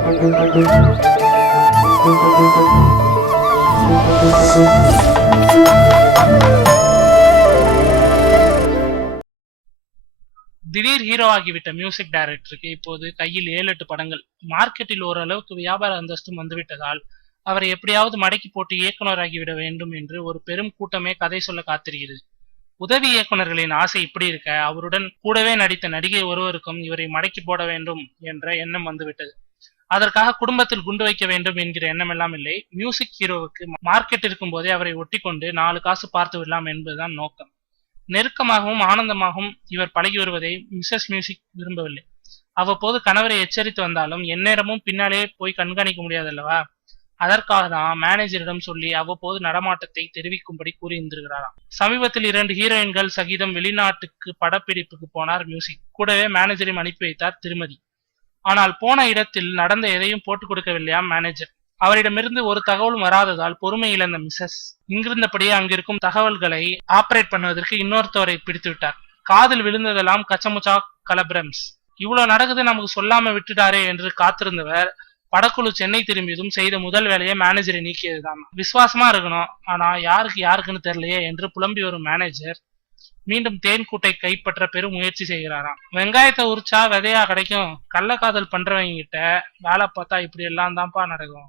திடீர் hero ஆகிவிட்ட music டைரக்டருக்கு இப்போது கையில் 7-8 படங்கள். மார்க்கெட்டில் ஓரளவுக்கு வியாபார அந்தஸ்தும் வந்துவிட்டதால் அவரை எப்படியாவது மடக்கி போட்டு இயக்குனராகிவிட வேண்டும் என்று ஒரு பெரும் கூட்டமே கதை சொல்ல காத்திருக்கிறது. உதவி இயக்குனர்களின் ஆசை இப்படி இருக்க, அவருடன் கூடவே நடித்த நடிகை ஒருவருக்கும் இவரை மடக்கி போட வேண்டும் என்ற எண்ணம் வந்துவிட்டது. அதற்காக குடும்பத்தில் குண்டு வைக்க வேண்டும் என்கிற எண்ணம் எல்லாம் இல்லை. மியூசிக் ஹீரோவுக்கு மார்க்கெட் இருக்கும் போதே அவரை ஒட்டி கொண்டு 4 காசு பார்த்து விடலாம் என்பதுதான் நோக்கம். நெருக்கமாகவும் ஆனந்தமாகவும் இவர் பழகி வருவதை மிஸ்ஸஸ் மியூசிக் விரும்பவில்லை. அவ்வப்போது கணவரை எச்சரித்து வந்தாலும் எந்நேரமும் பின்னாலே போய் கண்காணிக்க முடியாதல்லவா? அதற்காக தான் மேனேஜரிடம் சொல்லி அவ்வப்போது நடமாட்டத்தை தெரிவிக்கும்படி கூறியிருந்திருக்கிறாராம். சமீபத்தில் 2 ஹீரோயின்கள் சகிதம் வெளிநாட்டுக்கு படப்பிடிப்புக்கு போனார் மியூசிக். கூடவே மேனேஜரையும் அனுப்பி வைத்தார் திருமதி. ஆனால் போன இடத்தில் நடந்த எதையும் போட்டுக் கொடுக்கவில்லையாம் மேனேஜர். அவரிடமிருந்து ஒரு தகவலும் வராததால் பொறுமை இழந்த மிஸ்ஸஸ் இங்கிருந்தபடியே அங்கிருக்கும் தகவல்களை ஆபரேட் பண்ணுவதற்கு இன்னொருத்தவரை பிடித்து விட்டார். காதில் விழுந்ததெல்லாம் கச்சமுச்சா கலபிரம்ஸ். இவ்வளவு நடக்குது நமக்கு சொல்லாம விட்டுட்டாரே என்று காத்திருந்தவர் படக்குழு சென்னை திரும்பியதும் செய்த முதல் வேலையை மேனேஜரை நீக்கியதுதான். விசுவாசமா இருக்கணும், ஆனா யாருக்குன்னு தெரியலையே என்று புலம்பி வரும் மேனேஜர் மீண்டும் தேன் கூட்டை கைப்பற்ற பெரும் முயற்சி செய்கிறாராம். வெங்காயத்தை உரிச்சா விதையா கிடைக்கும், கள்ளக்காதல் பண்றவங்க கிட்ட வேலை பார்த்தா இப்படி எல்லாம் தான்ப்பா நடக்கும்.